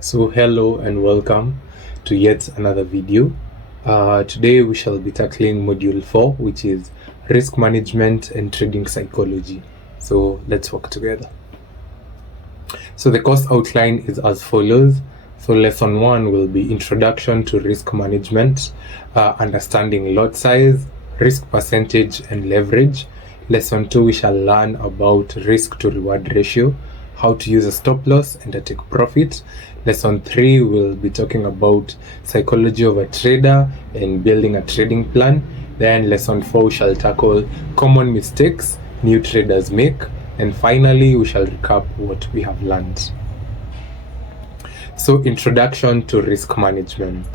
So hello and welcome to yet another video. Today we shall be tackling module 4, which is risk management and trading psychology. So let's work together. So the course outline is as follows. So lesson 1 will be introduction to risk management, understanding lot size, risk percentage and leverage. Lesson 2 we shall learn about risk to reward ratio, how to use a stop loss and a take profit. Lesson 3 will be talking about psychology of a trader and building a trading plan. Then lesson 4 we shall tackle common mistakes new traders make. And finally, we shall recap what we have learned. So, introduction to risk management.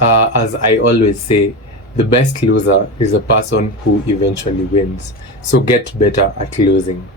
As I always say, the best loser is a person who eventually wins. So, get better at losing.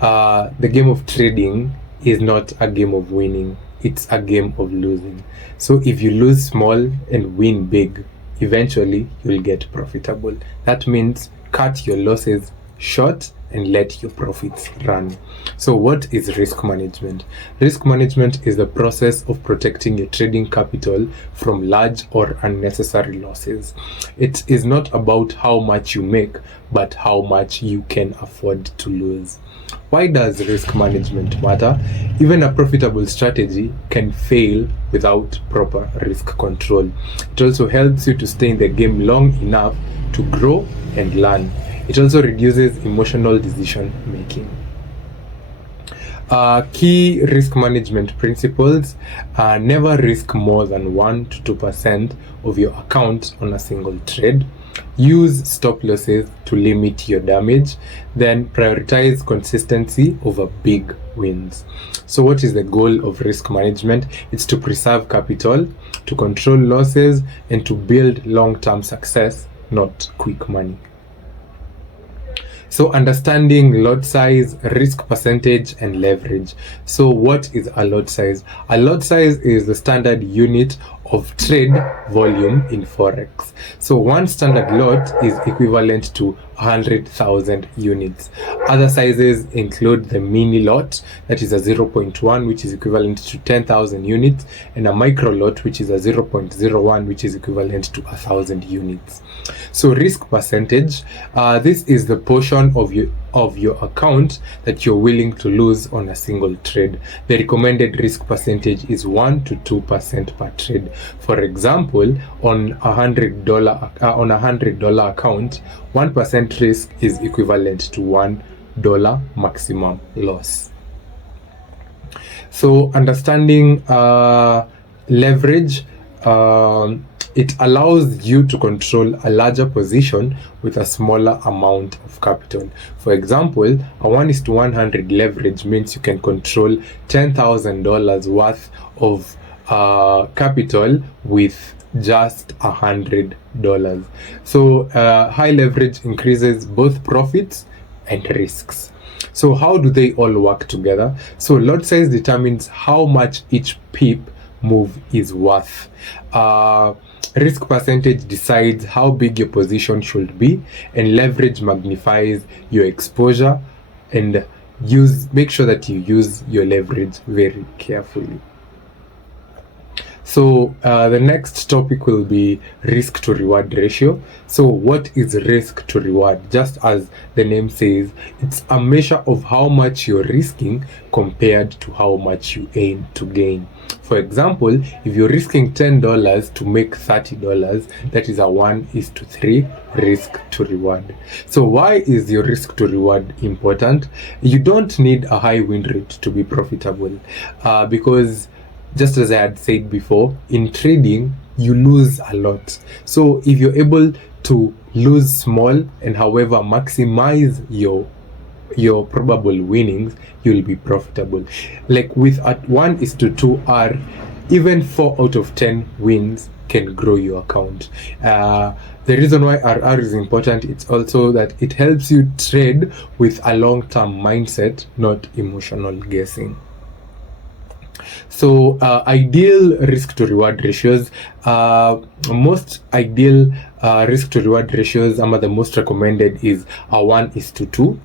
The game of trading is not a game of winning, it's a game of losing. So, if you lose small and win big, eventually you'll get profitable. That means cut your losses short and let your profits run. So what is risk management? Risk management is the process of protecting your trading capital from large or unnecessary losses. It is not about how much you make, but how much you can afford to lose. Why does risk management matter? Even a profitable strategy can fail without proper risk control. It also helps you to stay in the game long enough to grow and learn. It also reduces emotional decision making. Key risk management principles: never risk more than 1 to 2% of your account on a single trade. Use stop losses to limit your damage. Then prioritize consistency over big wins. So what is the goal of risk management? It's to preserve capital, to control losses, and to build long-term success, not quick money. So understanding lot size, risk percentage, and leverage. So what is a lot size? A lot size is the standard unit of trade volume in Forex. So one standard lot is equivalent to 100,000 units. Other sizes include the mini lot, that is a 0.1, which is equivalent to 10,000 units, and a micro lot, which is a 0.01, which is equivalent to 1,000 units. So risk percentage, this is the portion of your account that you're willing to lose on a single trade. The recommended risk percentage is 1 to 2% per trade. For example, on $100 account, 1% risk is equivalent to $1 maximum loss. So understanding leverage, it allows you to control a larger position with a smaller amount of capital. For example, a 1:100 leverage means you can control $10,000 worth of capital with just $100. So high leverage increases both profits and risks. So how do they all work together? So lot size determines how much each pip move is worth. Risk percentage decides how big your position should be, and leverage magnifies your exposure. And make sure that you use your leverage very carefully. So the next topic will be risk to reward ratio. So what is risk to reward? Just as the name says, it's a measure of how much you're risking compared to how much you aim to gain. For example, if you're risking $10 to make $30, that is a 1:3 risk to reward. So why is your risk to reward important? You don't need a high win rate to be profitable, because just as I had said before, in trading, you lose a lot. So if you're able to lose small and however maximize your probable winnings, you'll be profitable. Like with at 1:2 R, even 4 out of 10 wins can grow your account. The reason why RR is important, it's also that it helps you trade with a long-term mindset, not emotional guessing. So ideal risk to reward ratios, most ideal risk to reward ratios, the most recommended is a 1:2.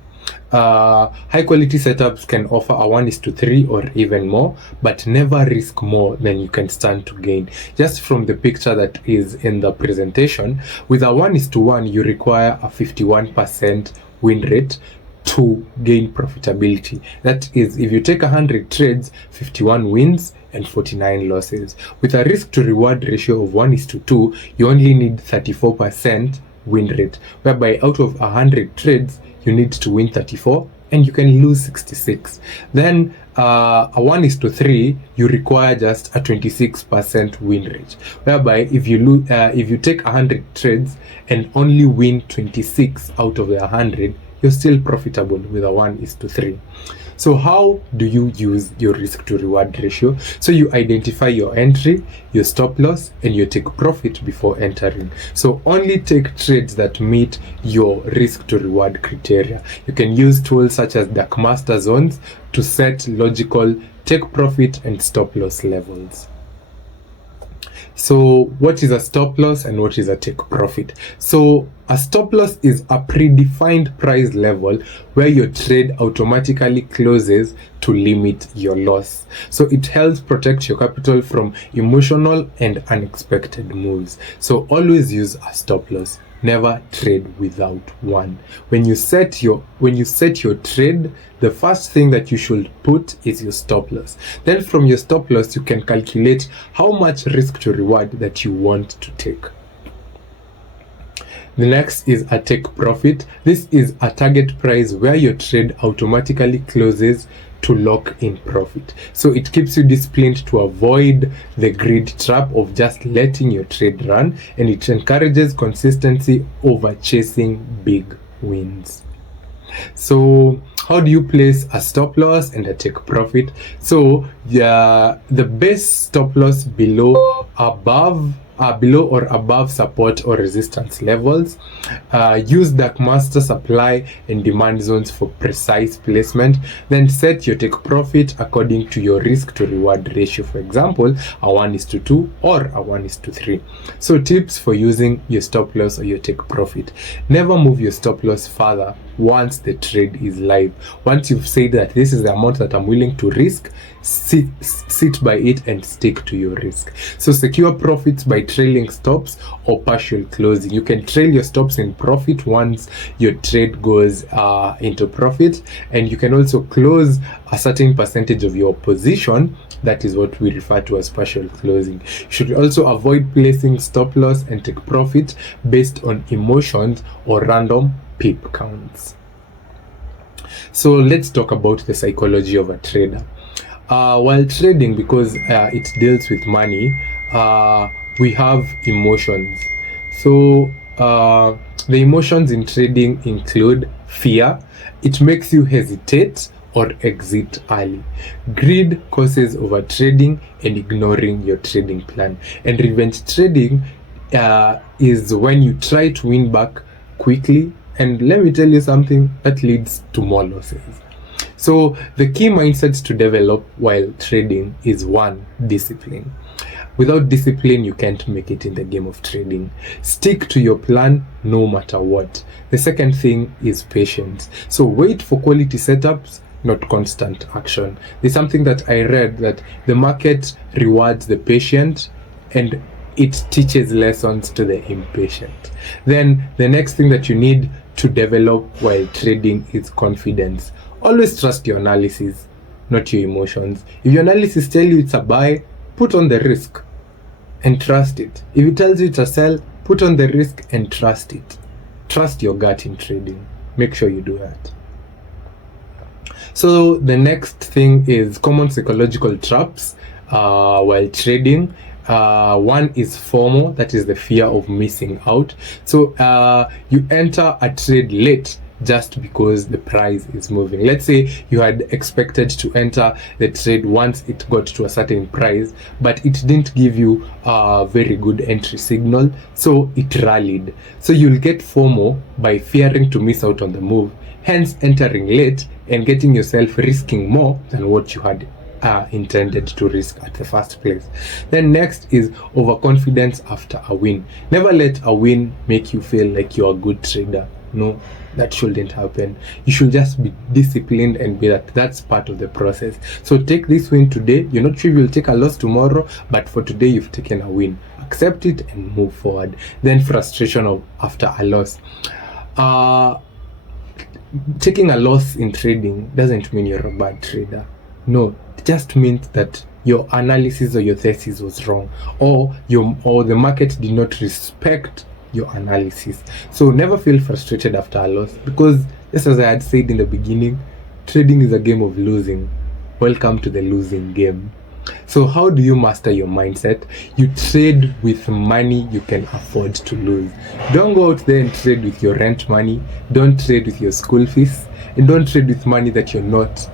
High quality setups can offer a 1:3 or even more, but never risk more than you can stand to gain. Just from the picture that is in the presentation, with a 1:1, you require a 51% win rate to gain profitability. That is, if you take 100 trades, 51 wins and 49 losses. With a risk to reward ratio of 1:2, you only need 34% win rate, whereby out of 100 trades, you need to win 34 and you can lose 66. Then a 1:3, you require just a 26% win rate, whereby if you take 100 trades and only win 26 out of the 100, you're still profitable with a 1:3. So how do you use your risk to reward ratio? So you identify your entry, your stop loss, and your take profit before entering. So only take trades that meet your risk to reward criteria. You can use tools such as Dark Master Zones to set logical take profit and stop loss levels. So what is a stop loss and what is a take profit? So a stop loss is a predefined price level where your trade automatically closes to limit your loss. So it helps protect your capital from emotional and unexpected moves. So always use a stop loss. Never trade without one. When you set your trade, the first thing that you should put is your stop loss. Then from your stop loss, you can calculate how much risk to reward that you want to take. The next is a take profit. This is a target price where your trade automatically closes to lock in profit. So it keeps you disciplined to avoid the greed trap of just letting your trade run, and it encourages consistency over chasing big wins. So how do you place a stop loss and a take profit? So the best stop loss below or above support or resistance levels. Use Dark Master supply and demand zones for precise placement. Then set your take profit according to your risk to reward ratio. For example, a 1:2 or a 1:3. So tips for using your stop loss or your take profit. Never move your stop loss further once the trade is live. Once you've said that this is the amount that I'm willing to risk, sit by it and stick to your risk. So secure profits by trailing stops or partial closing. You can trail your stops in profit once your trade goes into profit, and you can also close a certain percentage of your position. That is what we refer to as partial closing. You should also avoid placing stop loss and take profit based on emotions or random pip counts. So let's talk about the psychology of a trader. While trading, because it deals with money, we have emotions. So the emotions in trading include fear. It makes you hesitate or exit early. Greed causes over trading and ignoring your trading plan. And revenge trading is when you try to win back quickly. And let me tell you something, that leads to more losses. So the key mindsets to develop while trading is 1, discipline. Without discipline, you can't make it in the game of trading. Stick to your plan no matter what. The second thing is patience. So wait for quality setups, not constant action. There's something that I read, that the market rewards the patient and it teaches lessons to the impatient. Then the next thing that you need to develop while trading is confidence. Always trust your analysis, not your emotions. If your analysis tells you it's a buy, put on the risk and trust it. If it tells you it's a sell, put on the risk and trust it. Trust your gut in trading. Make sure you do that. So the next thing is common psychological traps while trading. One is FOMO, that is the fear of missing out. So you enter a trade late just because the price is moving. Let's say you had expected to enter the trade once it got to a certain price, but it didn't give you a very good entry signal, so it rallied. So you'll get FOMO by fearing to miss out on the move, hence entering late and getting yourself risking more than what you had intended to risk at the first place. Then next is overconfidence after a win. Never let a win make you feel like you're a good trader. No, that shouldn't happen. You should just be disciplined and be that's part of the process. So take this win today. You're not sure you'll take a loss tomorrow, but for today you've taken a win. Accept it and move forward. Then frustration of after a loss. Taking a loss in trading doesn't mean you're a bad trader. No, it just means that your analysis or your thesis was wrong, or the market did not respect your analysis. So never feel frustrated after a loss, because just as I had said in the beginning, trading is a game of losing. Welcome to the losing game. So how do you master your mindset? You trade with money you can afford to lose. Don't go out there and trade with your rent money. Don't trade with your school fees, and don't trade with money that you're not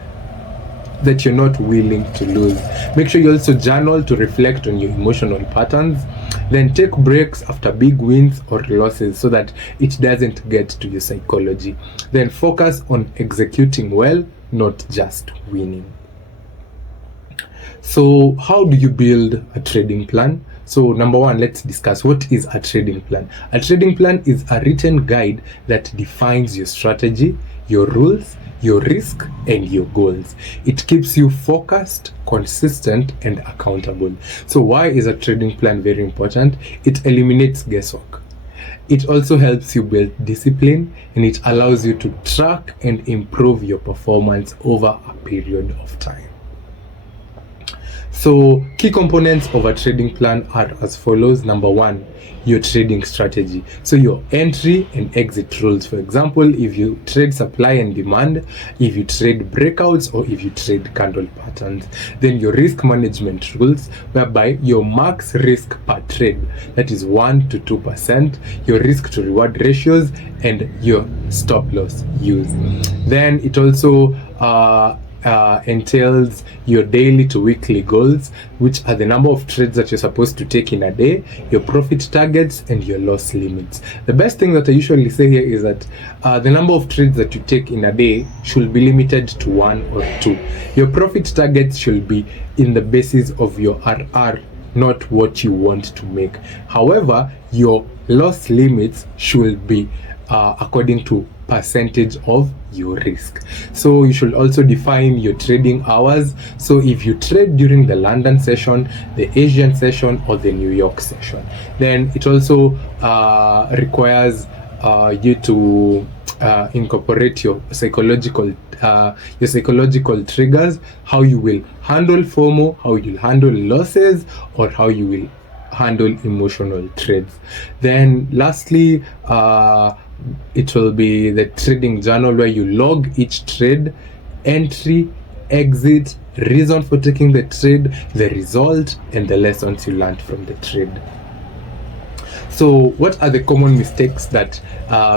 willing to lose. Make sure you also journal to reflect on your emotional patterns. Then take breaks after big wins or losses so that it doesn't get to your psychology. Then focus on executing well, not just winning. So how do you build a trading plan? So number one, let's discuss what is a trading plan. A trading plan is a written guide that defines your strategy, your rules, your risk, and your goals. It keeps you focused, consistent, and accountable. So why is a trading plan very important? It eliminates guesswork. It also helps you build discipline, and it allows you to track and improve your performance over a period of time. So key components of a trading plan are as follows. Number one, your trading strategy. So your entry and exit rules. For example, if you trade supply and demand, if you trade breakouts, or if you trade candle patterns. Then your risk management rules, whereby your max risk per trade, that is 1 to 2%, your risk to reward ratios, and your stop loss use. Then it also entails your daily to weekly goals, which are the number of trades that you're supposed to take in a day, your profit targets, and your loss limits. The best thing that I usually say here is that the number of trades that you take in a day should be limited to 1 or 2. Your profit targets should be in the basis of your RR, not what you want to make. However, your loss limits should be according to percentage of your risk. So you should also define your trading hours. So if you trade during the London session, the Asian session, or the New York session, then it also requires you to incorporate your psychological triggers, how you will handle FOMO, how you will handle losses, or how you will handle emotional trades. Then lastly, it will be the trading journal, where you log each trade, entry, exit, reason for taking the trade, the result, and the lessons you learned from the trade. So what are the common mistakes that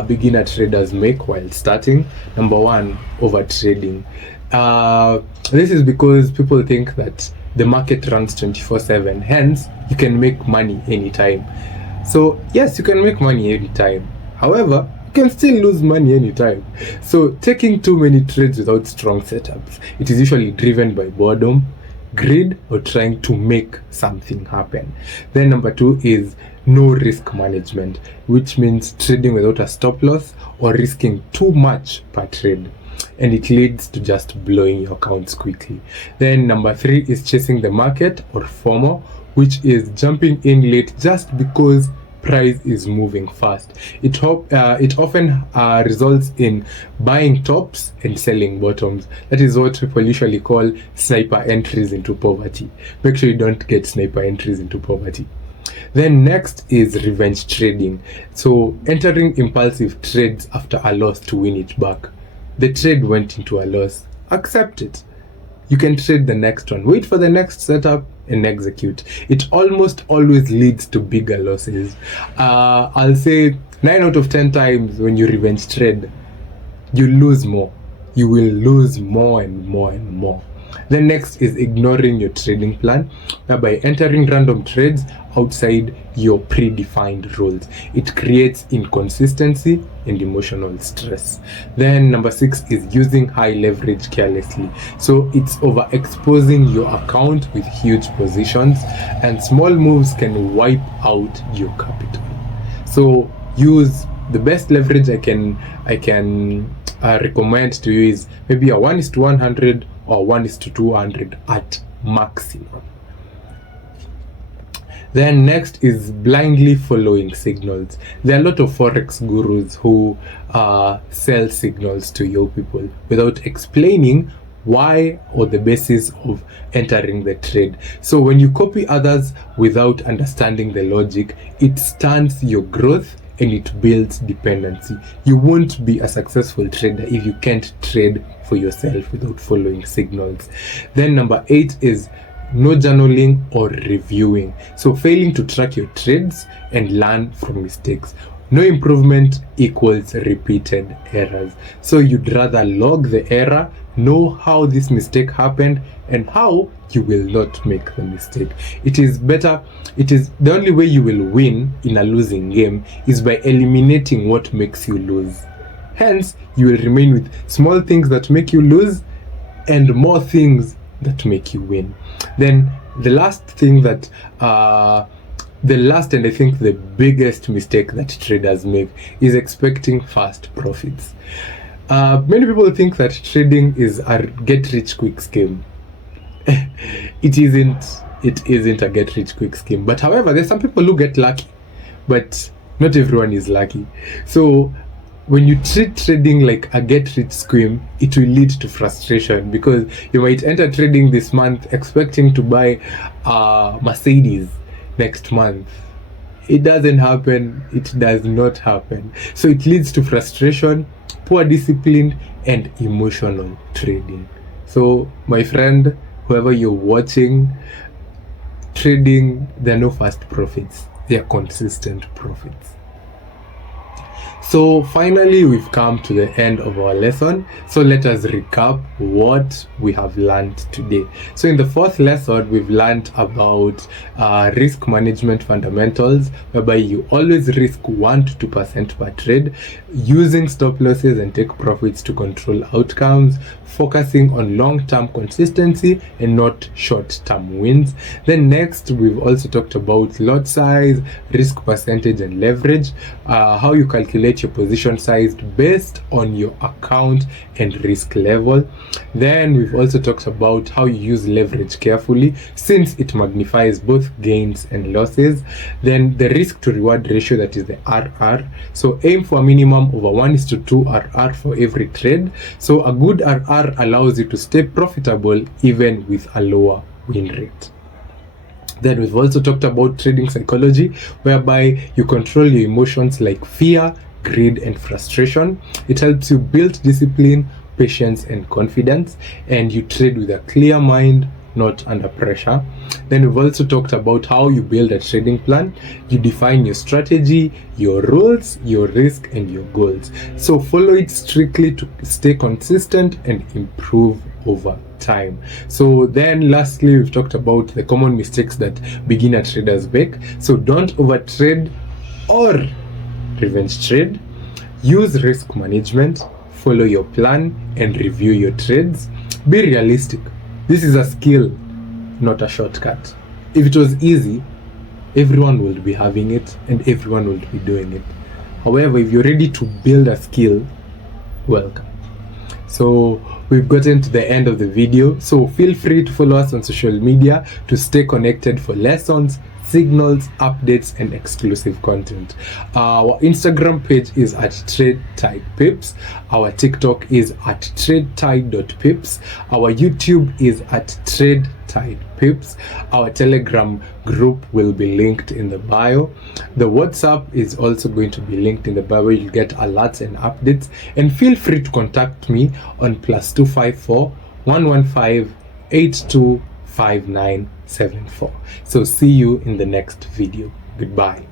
beginner traders make while starting? Number one, over trading. This is because people think that the market runs 24/7, hence you can make money anytime. So yes, you can make money anytime. However, you can still lose money anytime. So taking too many trades without strong setups, it is usually driven by boredom, greed, or trying to make something happen. Then number two is no risk management, which means trading without a stop loss or risking too much per trade, and it leads to just blowing your accounts quickly. Then number three is chasing the market, or FOMO, which is jumping in late just because price is moving fast. It often results in buying tops and selling bottoms. That is what people usually call sniper entries into poverty. Make sure you don't get sniper entries into poverty. Then next is revenge trading. So entering impulsive trades after a loss to win it back. The trade went into a loss. Accept it. You can trade the next one. Wait for the next setup and execute. It almost always leads to bigger losses. I'll say 9 out of 10 times when you revenge trade, you lose more. You will lose more and more and more. Then next is ignoring your trading plan, by entering random trades outside your predefined rules. It creates inconsistency and emotional stress. Then number 6 is using high leverage carelessly. So it's overexposing your account with huge positions, and small moves can wipe out your capital. So use the best leverage I can recommend to you is maybe a 1:100 or 1:200 at maximum. Then next is blindly following signals. There are a lot of forex gurus who sell signals to your people without explaining why or the basis of entering the trade. So when you copy others without understanding the logic, it stunts your growth and it builds dependency. You won't be a successful trader if you can't trade for yourself without following signals. Then number 8 is no journaling or reviewing. So failing to track your trades and learn from mistakes. No improvement equals repeated errors. So you'd rather log the error, know how this mistake happened, and how you will not make the mistake. It is the only way you will win in a losing game is by eliminating what makes you lose. Hence, you will remain with small things that make you lose and more things that make you win. Then the last thing that and I think the biggest mistake that traders make is expecting fast profits. Many people think that trading is a get-rich-quick scheme. It isn't a get-rich-quick scheme. But however, there's some people who get lucky, but not everyone is lucky. So when you treat trading like a get-rich scheme, it will lead to frustration because you might enter trading this month expecting to buy a Mercedes next month. It doesn't happen. It does not happen. So it leads to frustration, poor discipline, and emotional trading. So my friend, whoever you're watching, trading, there are no fast profits. They are consistent profits. So finally, we've come to the end of our lesson. So let us recap what we have learned today. So in the fourth lesson, we've learned about risk management fundamentals, whereby you always risk 1 to 2% per trade, using stop losses and take profits to control outcomes, focusing on long-term consistency and not short-term wins. Then next, we've also talked about lot size, risk percentage, and leverage, how you calculate your position size based on your account and risk level. Then we've also talked about how you use leverage carefully since it magnifies both gains and losses. Then the risk to reward ratio, that is the RR. So aim for a minimum of a 1:2 RR for every trade. So a good RR allows you to stay profitable even with a lower win rate. Then we've also talked about trading psychology, whereby you control your emotions like fear, greed, and frustration. It helps you build discipline, patience, and confidence, and you trade with a clear mind, not under pressure. Then we've also talked about how you build a trading plan. You define your strategy, your rules, your risk, and your goals. So follow it strictly to stay consistent and improve over time. So then lastly, we've talked about the common mistakes that beginner traders make. So don't overtrade or revenge trade. Use risk management, follow your plan, and review your trades. Be realistic. This is a skill, not a shortcut. If it was easy, everyone would be having it and everyone would be doing it. However, if you're ready to build a skill, welcome. So we've gotten to the end of the video. So feel free to follow us on social media to stay connected for lessons, signals, updates, and exclusive content. Our Instagram page is at TradeTidePips. Our TikTok is at TradeTide.pips. Our YouTube is at TradeTidePips. Our Telegram group will be linked in the bio. The WhatsApp is also going to be linked in the bio, where you'll get alerts and updates. And feel free to contact me on +254 115 825974. So see you in the next video. Goodbye.